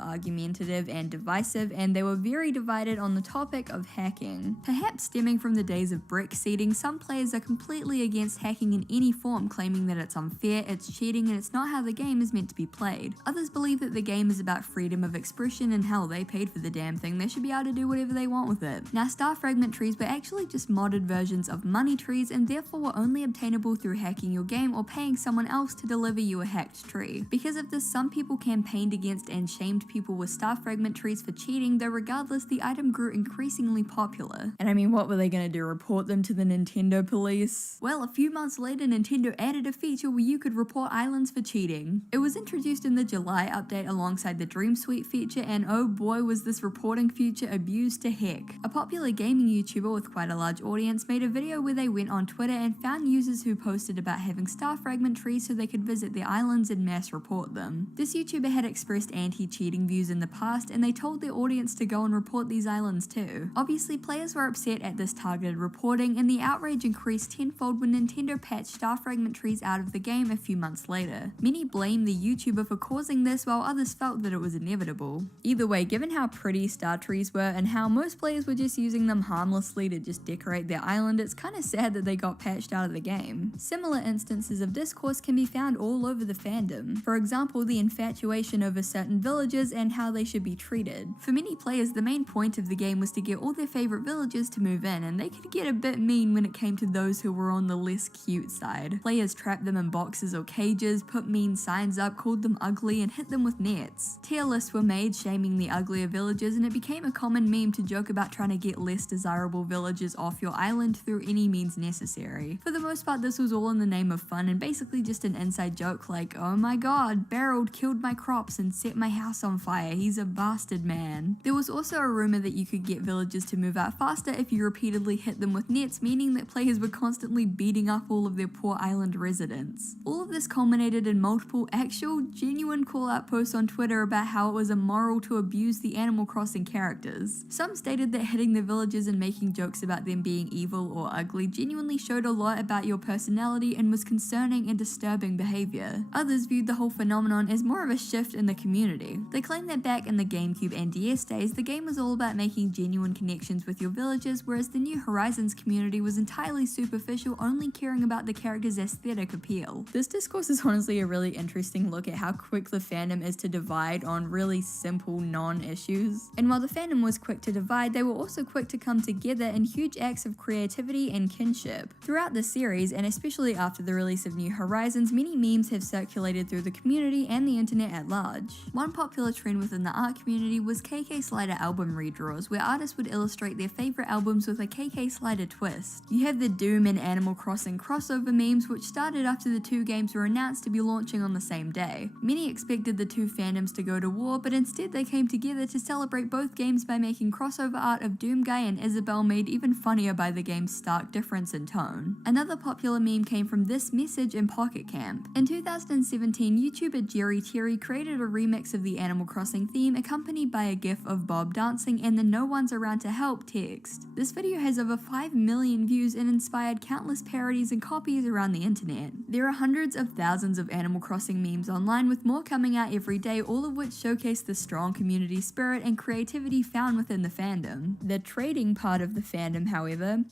argumentative and divisive, and they were very divided on the topic of hacking. Perhaps stemming from the days of brick seeding, some players are completely against hacking in any form, claiming that it's unfair, it's cheating, and it's not how the game is meant to be played. Others believe that the game is about freedom of expression, and hell, they paid for the damn thing, they should be able to do whatever they want with it. Now, star fragment trees were actually just modded versions of money trees, and therefore were only obtainable through hacking your game or paying someone else to deliver you a hacked tree. Because of this, some people campaigned against and shamed people with star fragment trees for cheating, though regardless, the item grew increasingly popular. And I mean, what were they gonna do, report them to the Nintendo police? Well, a few months later, Nintendo added a feature where you could report islands for cheating. It was introduced in the July update alongside the Dream Suite feature, and oh boy was this reporting feature abused to heck. A popular gaming YouTuber with quite a large audience made a video where they went on Twitter and found users who posted about having star fragment trees so they could visit the islands and mass report them. This YouTuber had expressed anti-cheating views in the past, and they told their audience to go and report these islands too. Obviously, players were upset at this targeted reporting, and the outrage increased tenfold when Nintendo patched star fragment trees out of the game a few months later. Many blamed the YouTuber for causing this, while others felt that it was inevitable. Either way, given how pretty star trees were and how most players were just using them harmlessly to just decorate their island, it's kinda sad that they got patched out of the game. Similar instances of discourse can be found all over the fandom. For example, the infatuation over certain villages and how they should be treated. For many players, the main point of the game was to get all their favorite villagers to move in, and they could get a bit mean when it came to those who were on the less cute side. Players trapped them in boxes or cages, put mean signs up, called them ugly, and hit them with nets. Tier lists were made shaming the uglier villagers, and it became a common meme to joke about trying to get less desirable villagers off your island through any means necessary. For the most part, this was all in the name of fun and basically just an inside joke like, oh my god, Barreld killed my crops and set my house on fire, he's a bastard man. There was also a rumor that you could get villagers to move out faster if you repeatedly hit them with nets, meaning that players were constantly beating up all of their poor island residents. All of this culminated in multiple actual, genuine call-out posts on Twitter about how it was immoral to abuse the Animal Crossing characters. Some stated that hitting the villagers and making jokes about them being evil or ugly genuinely showed a lot about your personality and was concerning and disturbing behavior. Others viewed the whole phenomenon as more of a shift in the community. They claimed that back in the GameCube and DS days, the game was all about making genuine connections with your villagers, whereas the New Horizons community was entirely superficial, only caring about the character's aesthetic appeal. This discourse is honestly a really interesting look at how quick the fandom is to divide on really simple non-issues. And while the fandom was quick to divide, they were also quick to come together in huge acts of creativity and kinship. Throughout the series, and especially after the release of New Horizons, many memes have circulated through the community and the internet at large. One popular trend within the art community was KK Slider album redraws, where artists would illustrate their favorite albums with a KK Slider twist. You have the Doom and Animal Crossing crossover memes, which started after the two games were announced to be launching on the same day. Many expected the two fandoms to go to war, but instead they came together to celebrate both games by making crossover art of Doomguy and Isabelle made even funnier by the game's stark difference in tone. Another popular meme came from this message in Pocket Camp. In 2017, YouTuber Jerry Terry created a remix of the Animal Crossing theme accompanied by a gif of Bob dancing and the "no one's around to help" text. This video has over 5 million views and inspired countless parodies and copies around the internet. There are hundreds of thousands of Animal Crossing memes online, with more coming out every day, all of which showcase the strong community spirit and creativity found within the fandom. The trading part of the fandom, however,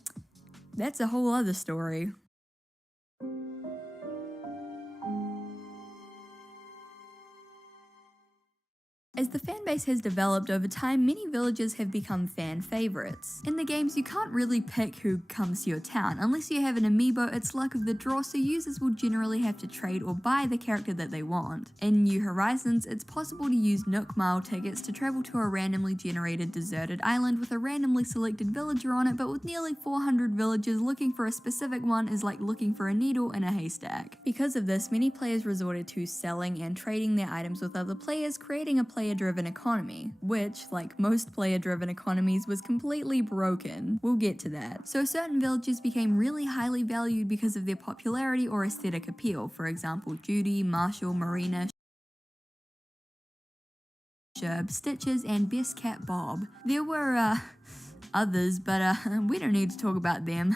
that's a whole other story. As the fanbase has developed over time, many villages have become fan favorites. In the games, you can't really pick who comes to your town. Unless you have an amiibo, it's luck of the draw, so users will generally have to trade or buy the character that they want. In New Horizons, it's possible to use Nook Mile tickets to travel to a randomly generated deserted island with a randomly selected villager on it, but with nearly 400 villagers, looking for a specific one is like looking for a needle in a haystack. Because of this, many players resorted to selling and trading their items with other players, creating a player-driven economy, which, like most player-driven economies, was completely broken. We'll get to that. So certain villages became really highly valued because of their popularity or aesthetic appeal. For example, Judy, Marshall, Marina, Sherb, Stitches, and Best Cat Bob. There were others, but we don't need to talk about them.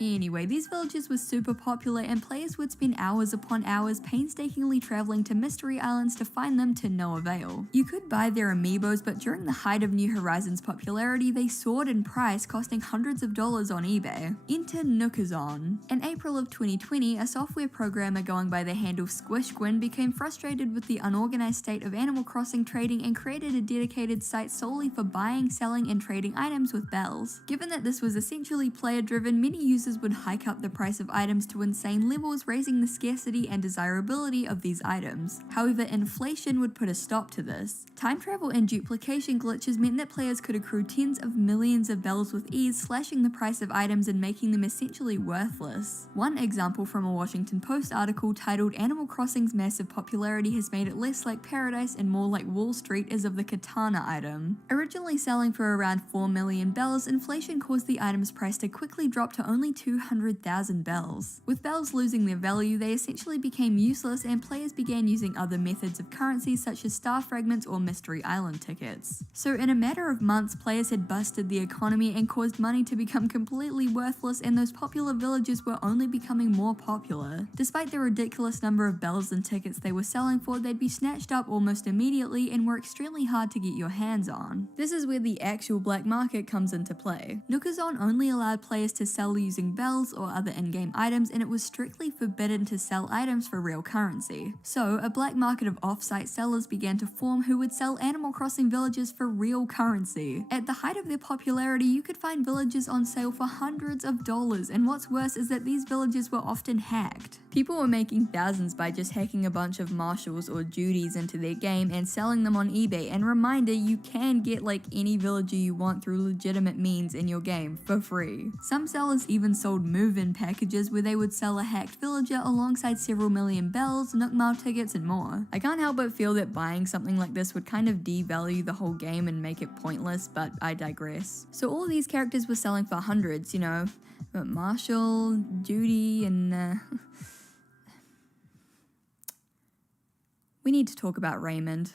Anyway, these villages were super popular and players would spend hours upon hours painstakingly traveling to mystery islands to find them to no avail. You could buy their amiibos, but during the height of New Horizons popularity, they soared in price, costing hundreds of dollars on eBay. Enter Nookazon. In April of 2020, a software programmer going by the handle Squishquin became frustrated with the unorganized state of Animal Crossing trading and created a dedicated site solely for buying, selling, and trading items with bells. Given that this was essentially player-driven, many users would hike up the price of items to insane levels, raising the scarcity and desirability of these items. However, inflation would put a stop to this. Time travel and duplication glitches meant that players could accrue tens of millions of bells with ease, slashing the price of items and making them essentially worthless. One example from a Washington Post article titled "Animal Crossing's massive popularity has made it less like paradise and more like Wall Street" is of the katana item. Originally selling for around 4 million bells, inflation caused the item's price to quickly drop to only 200,000 bells. With bells losing their value, they essentially became useless and players began using other methods of currency such as star fragments or mystery island tickets. So in a matter of months, players had busted the economy and caused money to become completely worthless, and those popular villages were only becoming more popular. Despite the ridiculous number of bells and tickets they were selling for, they'd be snatched up almost immediately and were extremely hard to get your hands on. This is where the actual black market comes into play. Nookazon only allowed players to sell using bells or other in-game items, and it was strictly forbidden to sell items for real currency. So, a black market of off-site sellers began to form who would sell Animal Crossing villages for real currency. At the height of their popularity, you could find villages on sale for hundreds of dollars, and what's worse is that these villages were often hacked. People were making thousands by just hacking a bunch of marshals or Judies into their game and selling them on eBay. And reminder, you can get like any villager you want through legitimate means in your game for free. Some sellers even sold move-in packages where they would sell a hacked villager alongside several million bells, Nook Mile tickets, and more. I can't help but feel that buying something like this would kind of devalue the whole game and make it pointless, but I digress. So all these characters were selling for hundreds, you know, Marshall, Judy, and we need to talk about Raymond.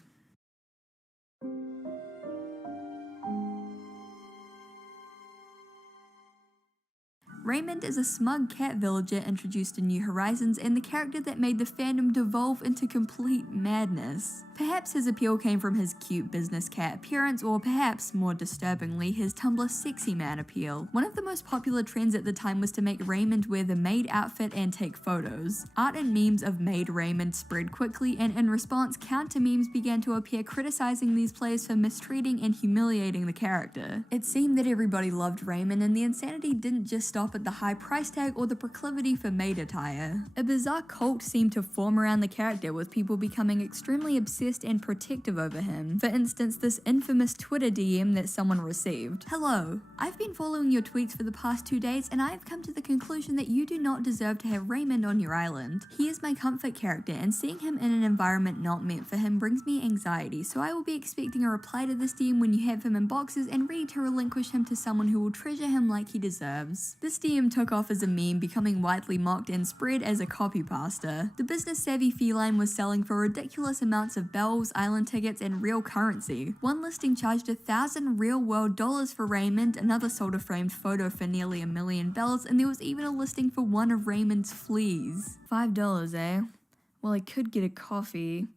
Raymond is a smug cat villager introduced in New Horizons and the character that made the fandom devolve into complete madness. Perhaps his appeal came from his cute business cat appearance, or perhaps, more disturbingly, his Tumblr sexy man appeal. One of the most popular trends at the time was to make Raymond wear the maid outfit and take photos. Art and memes of maid Raymond spread quickly, and in response, counter memes began to appear criticizing these players for mistreating and humiliating the character. It seemed that everybody loved Raymond, and the insanity didn't just stop at the high price tag or the proclivity for maid attire. A bizarre cult seemed to form around the character, with people becoming extremely obsessed and protective over him. For instance, this infamous Twitter DM that someone received. "Hello, I've been following your tweets for the past 2 days and I've come to the conclusion that you do not deserve to have Raymond on your island. He is my comfort character and seeing him in an environment not meant for him brings me anxiety, so I will be expecting a reply to this DM when you have him in boxes and ready to relinquish him to someone who will treasure him like he deserves." This DM took off as a meme, becoming widely mocked and spread as a copypasta. The business-savvy feline was selling for ridiculous amounts of bells, island tickets, and real currency. One listing charged 1,000 real-world dollars for Raymond, another sold a framed photo for nearly 1 million bells, and there was even a listing for one of Raymond's fleas. $5, eh? Well, I could get a coffee.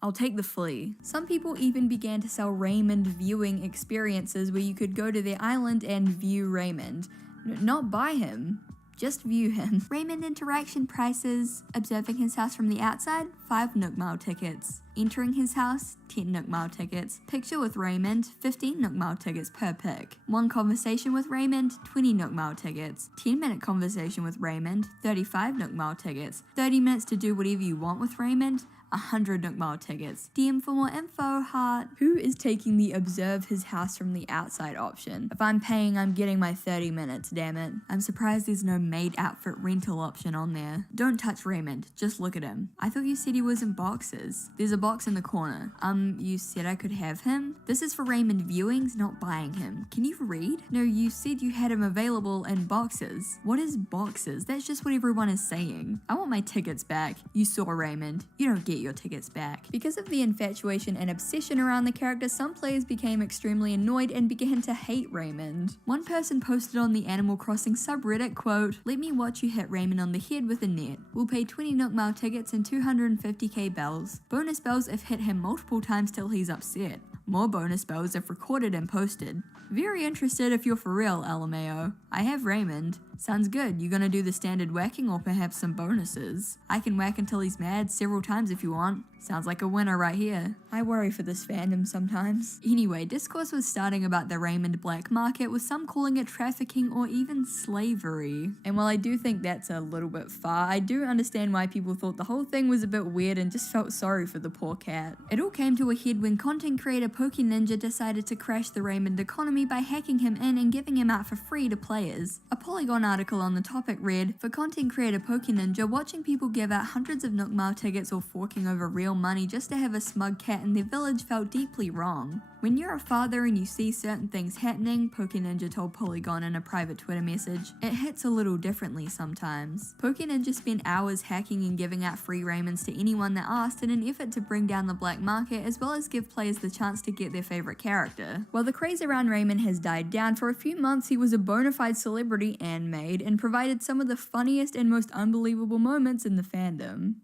I'll take the flea. Some people even began to sell Raymond viewing experiences where you could go to their island and view Raymond. Not buy him, just view him. Raymond interaction prices: observing his house from the outside, 5 Nook Mile tickets. Entering his house, 10 Nook Mile tickets. Picture with Raymond, 15 Nook Mile tickets per pic. One conversation with Raymond, 20 Nook Mile tickets. 10-minute conversation with Raymond, 35 Nook Mile tickets. 30 minutes to do whatever you want with Raymond, 100 Nook Mile tickets. DM for more info, heart. Who is taking the observe his house from the outside option? If I'm paying, I'm getting my 30 minutes, damn it. I'm surprised there's no maid outfit rental option on there. Don't touch Raymond, just look at him. I thought you said he was in boxes. There's a box in the corner. You said I could have him? This is for Raymond viewings, not buying him. Can you read? No, you said you had him available in boxes. What is boxes? That's just what everyone is saying. I want my tickets back. You saw Raymond. You don't get your tickets back. Because of the infatuation and obsession around the character, some players became extremely annoyed and began to hate Raymond. One person posted on the Animal Crossing subreddit, quote, "Let me watch you hit Raymond on the head with a net. We'll pay 20 Nook Mile tickets and 250k bells. Bonus bells if hit him multiple times till he's upset. More bonus bells if recorded and posted. Very interested if you're for real, LMAO. I have Raymond. Sounds good. You gonna do the standard whacking or perhaps some bonuses? I can whack until he's mad several times if you want. Sounds like a winner right here." I worry for this fandom sometimes. Anyway, discourse was starting about the Raymond black market, with some calling it trafficking or even slavery. And while I do think that's a little bit far, I do understand why people thought the whole thing was a bit weird and just felt sorry for the poor cat. It all came to a head when content creator PokeNinja decided to crash the Raymond economy by hacking him in and giving him out for free to players. A Polygon article on the topic read, "For content creator PokeNinja, watching people give out hundreds of Nook Mile tickets or forking over real money just to have a smug cat in their village felt deeply wrong. When you're a father and you see certain things happening," PokeNinja told Polygon in a private Twitter message, "it hits a little differently sometimes." PokeNinja spent hours hacking and giving out free Raymonds to anyone that asked in an effort to bring down the black market as well as give players the chance to get their favorite character. While the craze around Raymond has died down, for a few months he was a bona fide celebrity and made and provided some of the funniest and most unbelievable moments in the fandom.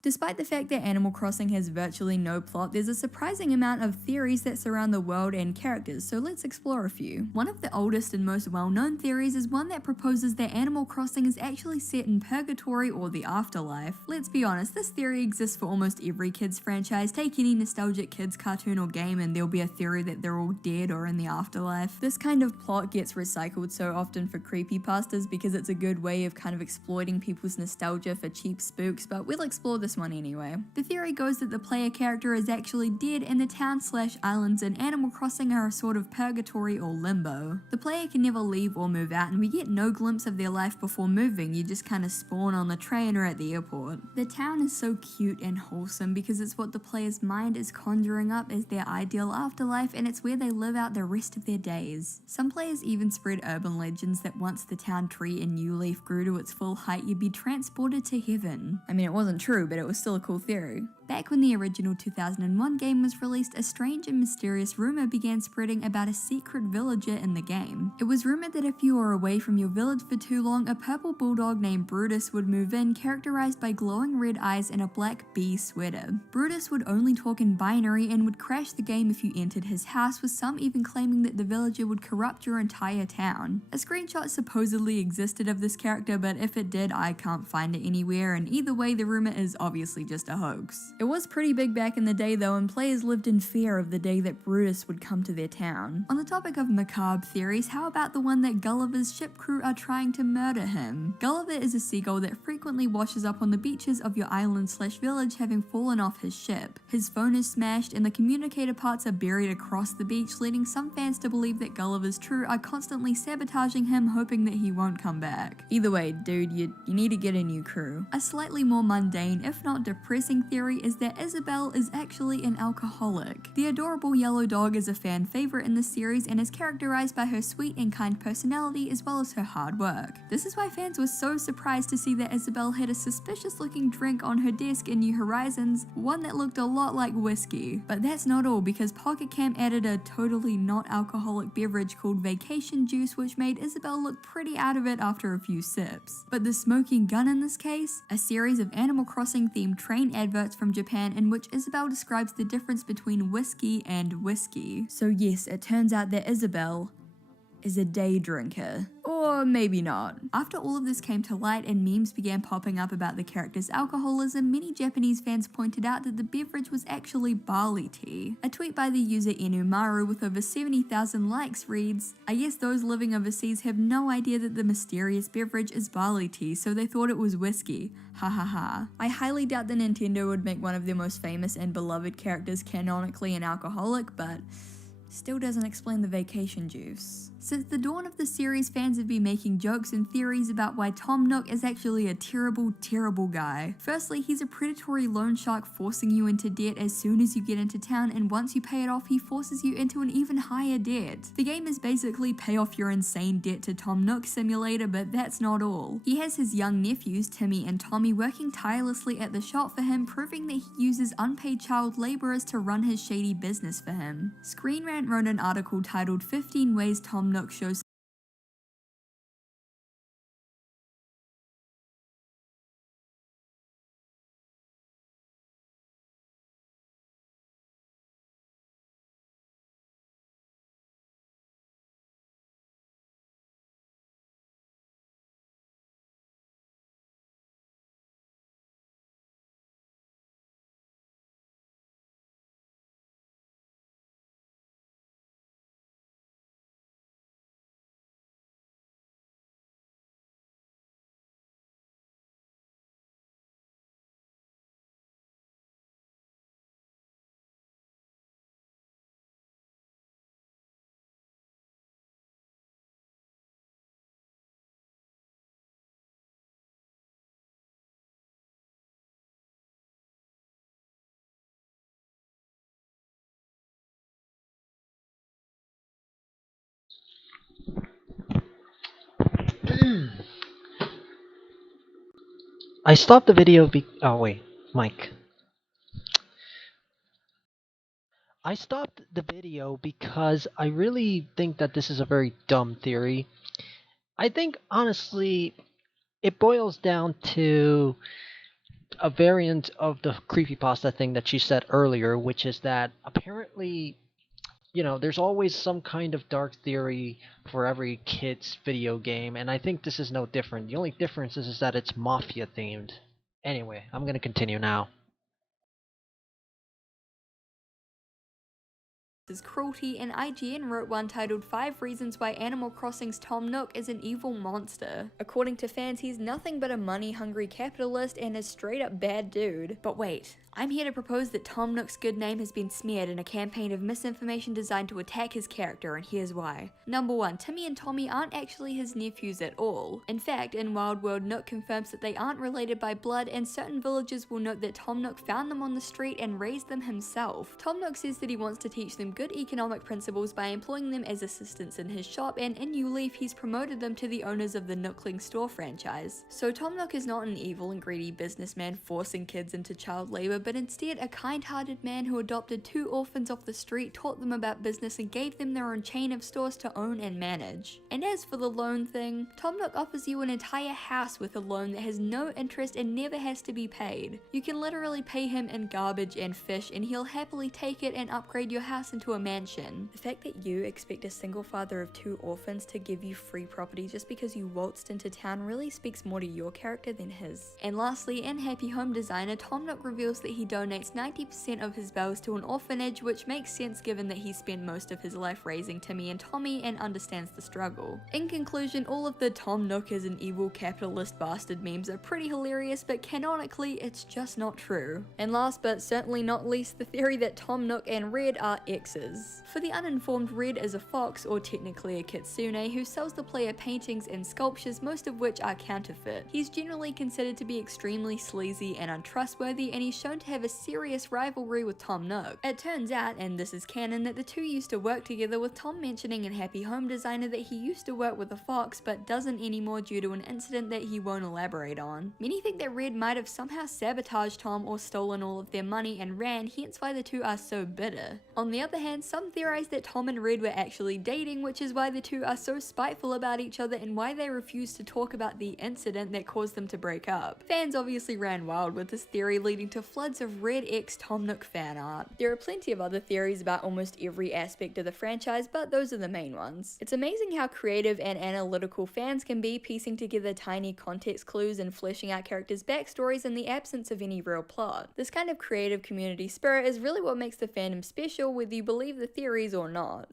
Despite the fact that Animal Crossing has virtually no plot, there's a surprising amount of theories that surround the world and characters, so let's explore a few. One of the oldest and most well-known theories is one that proposes that Animal Crossing is actually set in purgatory or the afterlife. Let's be honest, this theory exists for almost every kids franchise. Take any nostalgic kids cartoon or game and there'll be a theory that they're all dead or in the afterlife. This kind of plot gets recycled so often for creepypastas because it's a good way of kind of exploiting people's nostalgia for cheap spooks, but we'll explore this one anyway. The theory goes that the player character is actually dead and the town/islands in Animal Crossing are a sort of purgatory or limbo. The player can never leave or move out and we get no glimpse of their life before moving, you just kind of spawn on the train or at the airport. The town is so cute and wholesome because it's what the player's mind is conjuring up as their ideal afterlife and it's where they live out the rest of their days. Some players even spread urban legends that once the town tree in New Leaf grew to its full height, you'd be transported to heaven. I mean, it wasn't true, but it was still a cool theory. Back when the original 2001 game was released, a strange and mysterious rumor began spreading about a secret villager in the game. It was rumored that if you were away from your village for too long, a purple bulldog named Brutus would move in, characterized by glowing red eyes and a black bee sweater. Brutus would only talk in binary and would crash the game if you entered his house, with some even claiming that the villager would corrupt your entire town. A screenshot supposedly existed of this character, but if it did, I can't find it anywhere, and either way the rumor is obviously just a hoax. It was pretty big back in the day though, and players lived in fear of the day that Brutus would come to their town. On the topic of macabre theories, how about the one that Gulliver's ship crew are trying to murder him? Gulliver is a seagull that frequently washes up on the beaches of your island/village, having fallen off his ship. His phone is smashed and the communicator parts are buried across the beach, leading some fans to believe that Gulliver's crew are constantly sabotaging him, hoping that he won't come back. Either way, dude, you need to get a new crew. A slightly more mundane, if not depressing theory is that Isabelle is actually an alcoholic. The adorable yellow dog is a fan favorite in the series and is characterized by her sweet and kind personality as well as her hard work. This is why fans were so surprised to see that Isabelle had a suspicious looking drink on her desk in New Horizons, one that looked a lot like whiskey. But that's not all, because Pocket Camp added a totally not alcoholic beverage called Vacation Juice, which made Isabelle look pretty out of it after a few sips. But the smoking gun in this case? A series of Animal Crossing themed train adverts from Japan in which Isabelle describes the difference between whiskey and whiskey. So yes, it turns out that Isabelle is a day drinker. Or maybe not. After all of this came to light and memes began popping up about the character's alcoholism, many Japanese fans pointed out that the beverage was actually barley tea. A tweet by the user Enumaru with over 70,000 likes reads, "I guess those living overseas have no idea that the mysterious beverage is barley tea, so they thought it was whiskey. Ha ha ha." I highly doubt that Nintendo would make one of their most famous and beloved characters canonically an alcoholic, but Still doesn't explain the vacation juice. Since the dawn of the series, fans have been making jokes and theories about why Tom Nook is actually a terrible, terrible guy. Firstly, he's a predatory loan shark forcing you into debt as soon as you get into town, and once you pay it off, he forces you into an even higher debt. The game is basically pay off your insane debt to Tom Nook simulator, but that's not all. He has his young nephews, Timmy and Tommy, working tirelessly at the shop for him, proving that he uses unpaid child laborers to run his shady business for him. Screen Rant wrote an article titled 15 Ways Tom Nook Shows I stopped the video oh wait, Mike. I stopped the video because I really think that this is a very dumb theory. I think honestly it boils down to a variant of the creepypasta thing that she said earlier, which is that apparently, there's always some kind of dark theory for every kid's video game, and I think this is no different. The only difference is that it's mafia themed. Anyway, I'm gonna continue now. his cruelty, and IGN wrote one titled 5 Reasons Why Animal Crossing's Tom Nook is an Evil Monster. According to fans, he's nothing but a money-hungry capitalist and a straight-up bad dude. But wait, I'm here to propose that Tom Nook's good name has been smeared in a campaign of misinformation designed to attack his character, and here's why. Number 1, Timmy and Tommy aren't actually his nephews at all. In fact, in Wild World, Nook confirms that they aren't related by blood, and certain villagers will note that Tom Nook found them on the street and raised them himself. Tom Nook says that he wants to teach them good economic principles by employing them as assistants in his shop, and in New Leaf he's promoted them to the owners of the Nookling Store franchise. So Tom Nook is not an evil and greedy businessman forcing kids into child labor, but instead a kind-hearted man who adopted 2 orphans off the street, taught them about business, and gave them their own chain of stores to own and manage. And as for the loan thing, Tom Nook offers you an entire house with a loan that has no interest and never has to be paid. You can literally pay him in garbage and fish and he'll happily take it and upgrade your house into a mansion. The fact that you expect a single father of 2 orphans to give you free property just because you waltzed into town really speaks more to your character than his. And lastly, in Happy Home Designer, Tom Nook reveals that he donates 90% of his bells to an orphanage, which makes sense given that he spent most of his life raising Timmy and Tommy and understands the struggle. In conclusion, all of the Tom Nook is an evil capitalist bastard memes are pretty hilarious, but canonically it's just not true. And last but certainly not least, the theory that Tom Nook and Red are exes. For the uninformed, Red is a fox, or technically a kitsune, who sells the player paintings and sculptures, most of which are counterfeit. He's generally considered to be extremely sleazy and untrustworthy, and he's shown to have a serious rivalry with Tom Nook. It turns out, and this is canon, that the two used to work together, with Tom mentioning in Happy Home Designer that he used to work with a fox but doesn't anymore due to an incident that he won't elaborate on. Many think that Red might have somehow sabotaged Tom or stolen all of their money and ran, hence why the two are so bitter. On the other hand, some theorize that Tom and Red were actually dating, which is why the two are so spiteful about each other and why they refuse to talk about the incident that caused them to break up. Fans obviously ran wild with this theory, leading to floods of Red X Tom Nook fan art. There are plenty of other theories about almost every aspect of the franchise, but those are the main ones. It's amazing how creative and analytical fans can be, piecing together tiny context clues and fleshing out characters' backstories in the absence of any real plot. This kind of creative community spirit is really what makes the fandom special, whether you believe the theories or not.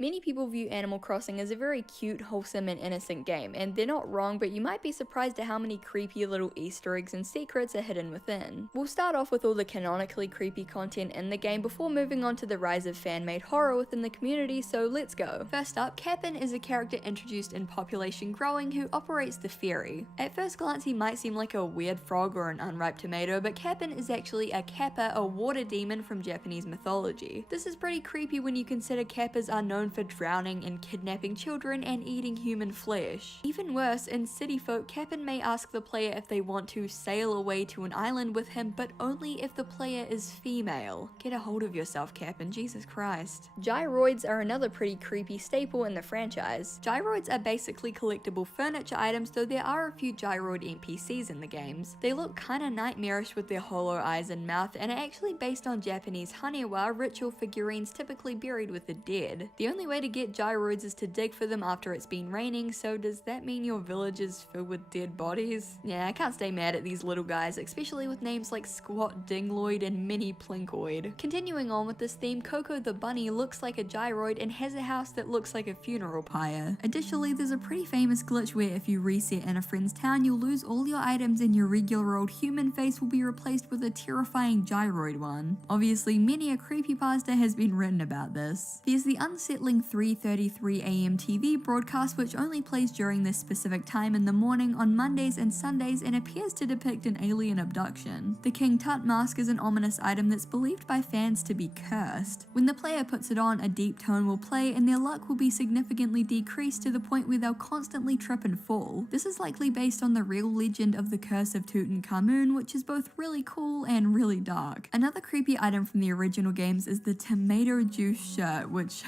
Many people view Animal Crossing as a very cute, wholesome, and innocent game, and they're not wrong, but you might be surprised at how many creepy little Easter eggs and secrets are hidden within. We'll start off with all the canonically creepy content in the game before moving on to the rise of fan-made horror within the community, so let's go. First up, Cap'n is a character introduced in Population Growing who operates the ferry. At first glance he might seem like a weird frog or an unripe tomato, but Cap'n is actually a kappa, a water demon from Japanese mythology. This is pretty creepy when you consider kappas are known for drowning and kidnapping children and eating human flesh. Even worse, in City Folk, Cap'n may ask the player if they want to sail away to an island with him, but only if the player is female. Get a hold of yourself, Cap'n, Jesus Christ. Gyroids are another pretty creepy staple in the franchise. Gyroids are basically collectible furniture items, though there are a few gyroid NPCs in the games. They look kinda nightmarish with their hollow eyes and mouth, and are actually based on Japanese haniwa ritual figurines typically buried with the dead. The only way to get gyroids is to dig for them after it's been raining, so does that mean your village is filled with dead bodies? Yeah, I can't stay mad at these little guys, especially with names like Squat Dingloid and Mini Plinkoid. Continuing on with this theme, Coco the bunny looks like a gyroid and has a house that looks like a funeral pyre. Additionally, there's a pretty famous glitch where if you reset in a friend's town, you'll lose all your items and your regular old human face will be replaced with a terrifying gyroid one. Obviously, many a creepypasta has been written about this. There's the unsettling 3:33 AM TV broadcast which only plays during this specific time in the morning on Mondays and Sundays and appears to depict an alien abduction. The King Tut mask is an ominous item that's believed by fans to be cursed. When the player puts it on, a deep tone will play and their luck will be significantly decreased to the point where they'll constantly trip and fall. This is likely based on the real legend of the Curse of Tutankhamun, which is both really cool and really dark. Another creepy item from the original games is the tomato juice shirt, which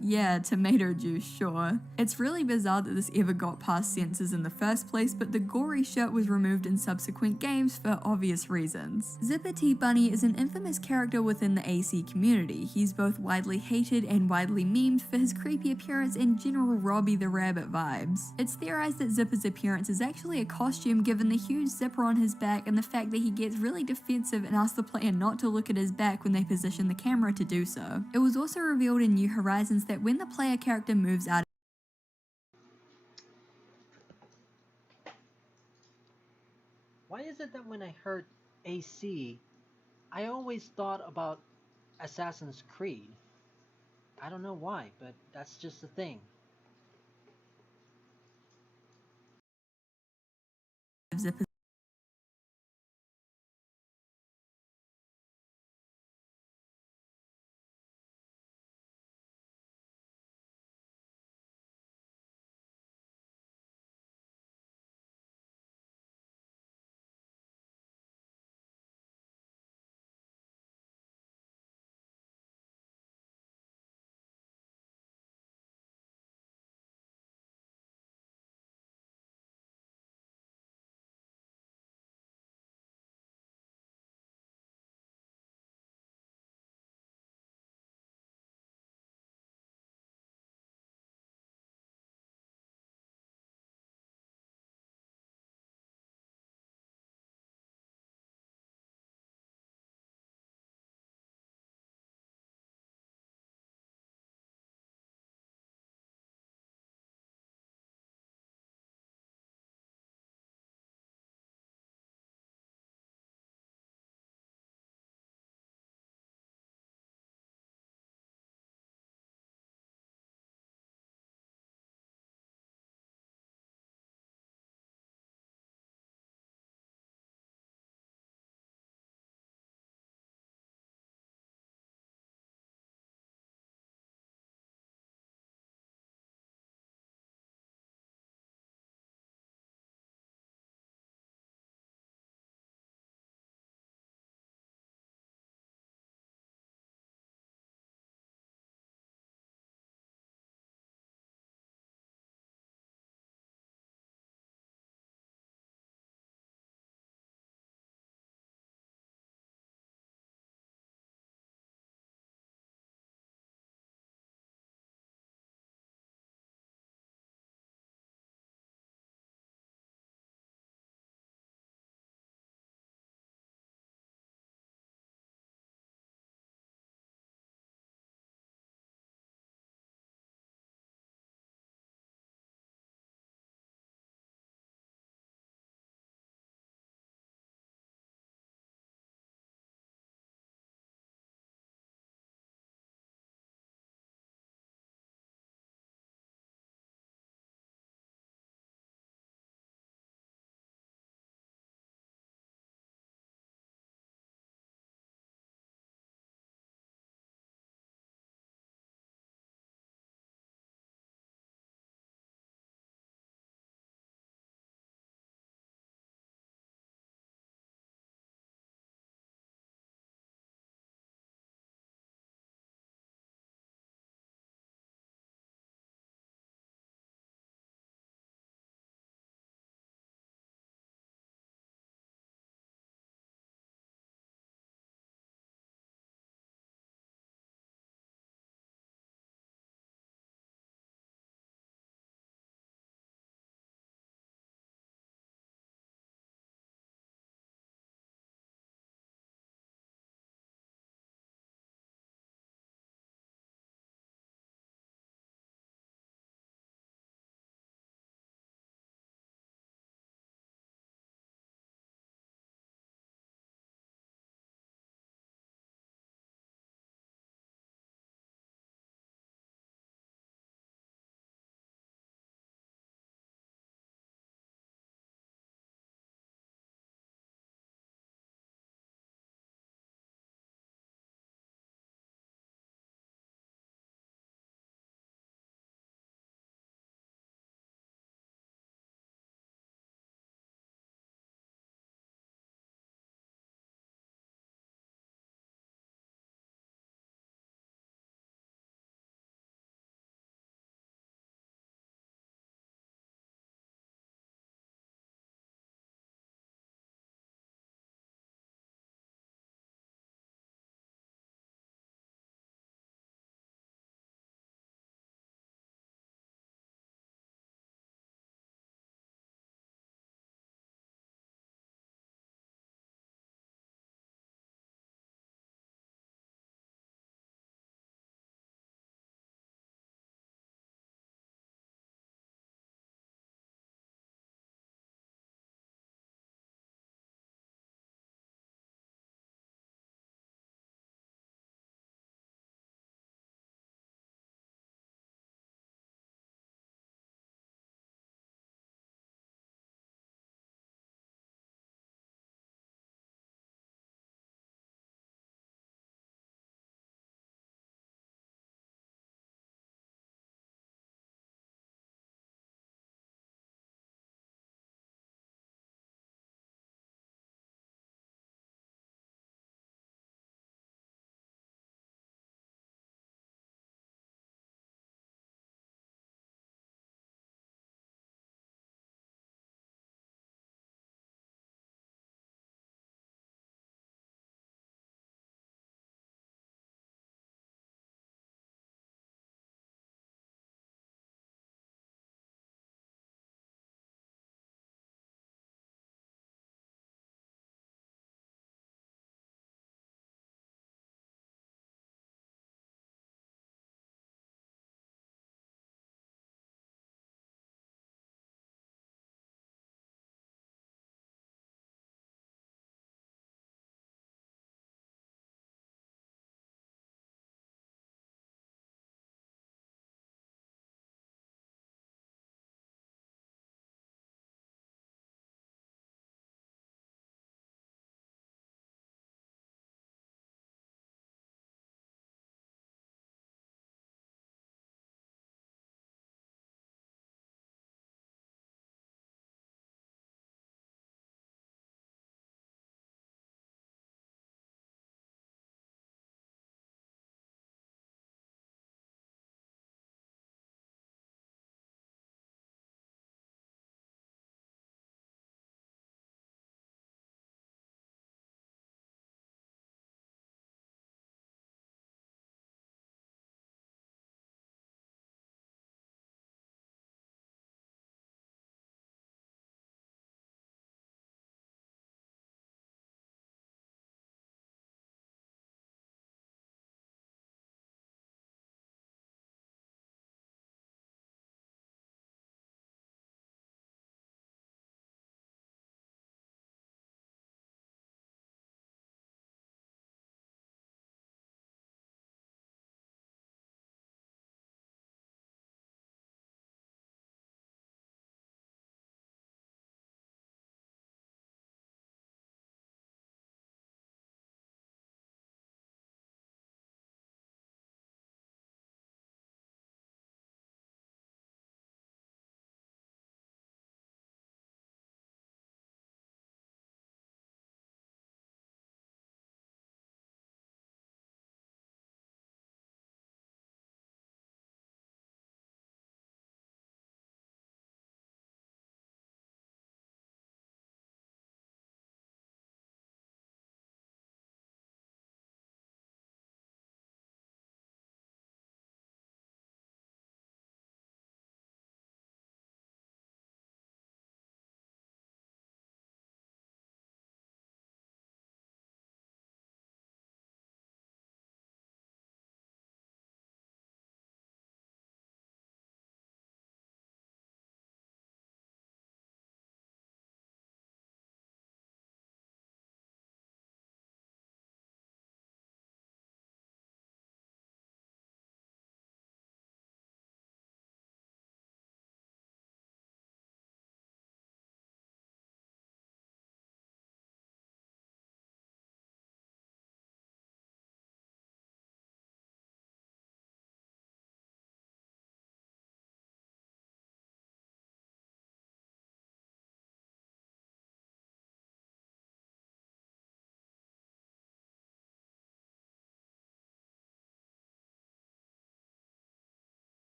yeah, tomato juice, sure. It's really bizarre that this ever got past censors in the first place, but the gory shirt was removed in subsequent games for obvious reasons. Zipper T Bunny is an infamous character within the AC community. He's both widely hated and widely memed for his creepy appearance and general Robbie the Rabbit vibes. It's theorized that Zipper's appearance is actually a costume given the huge zipper on his back and the fact that he gets really defensive and asks the player not to look at his back when they position the camera to do so. It was also revealed in New Horizons that when the player character moves out. Why is it that when I heard AC, I always thought about Assassin's Creed? I don't know why, but that's just the thing. Zipper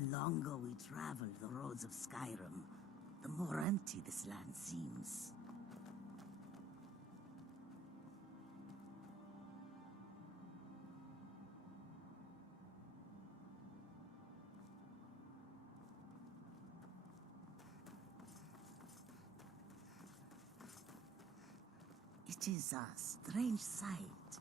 The longer we travel the roads of Skyrim, the more empty this land seems. It is a strange sight.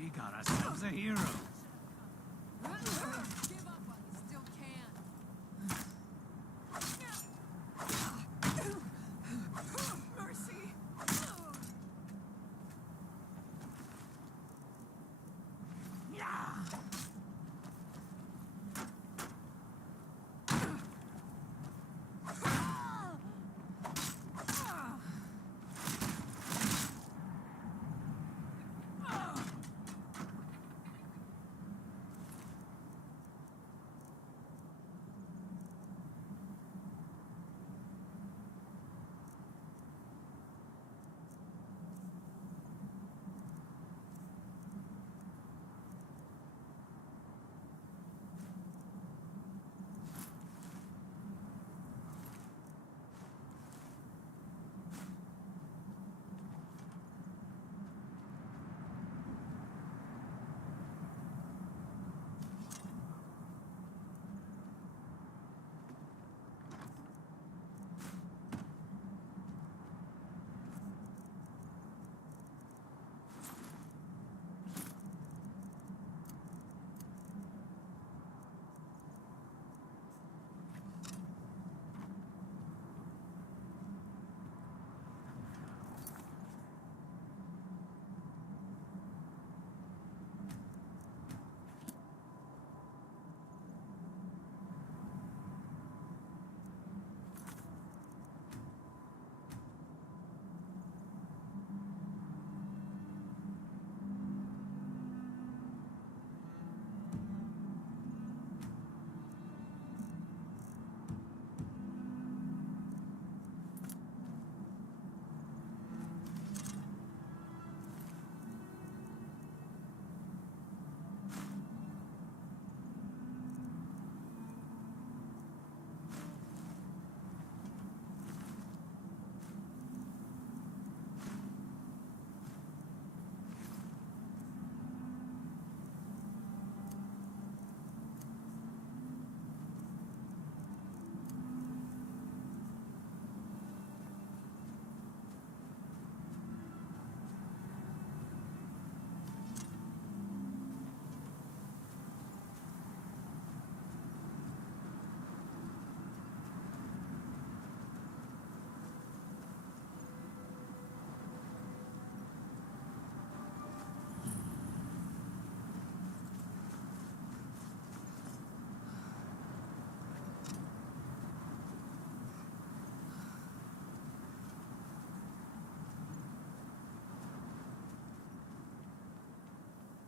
We got ourselves a hero. Give up while you still can. Mercy.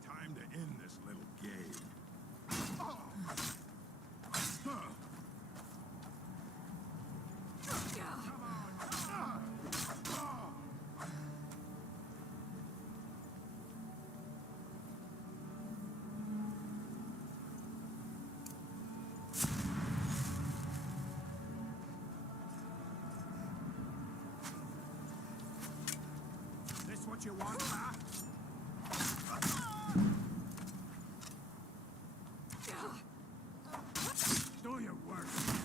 Time to end this little game. This what you want, huh? Do your worst.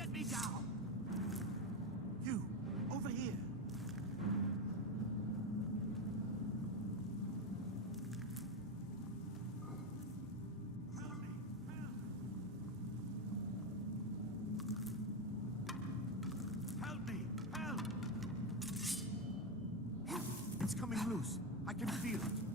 Get me down! You, over here. Help me! Help! It's coming loose. I can feel it.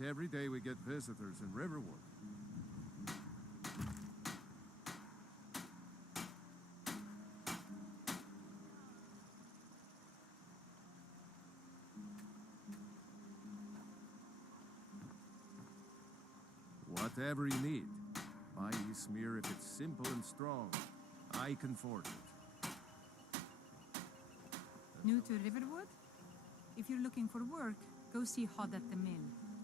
Ain't every day we get visitors in Riverwood. Whatever you need. Buy you smear if it's simple and strong. I can forge it. New to Riverwood? If you're looking for work, go see Hod at the mill.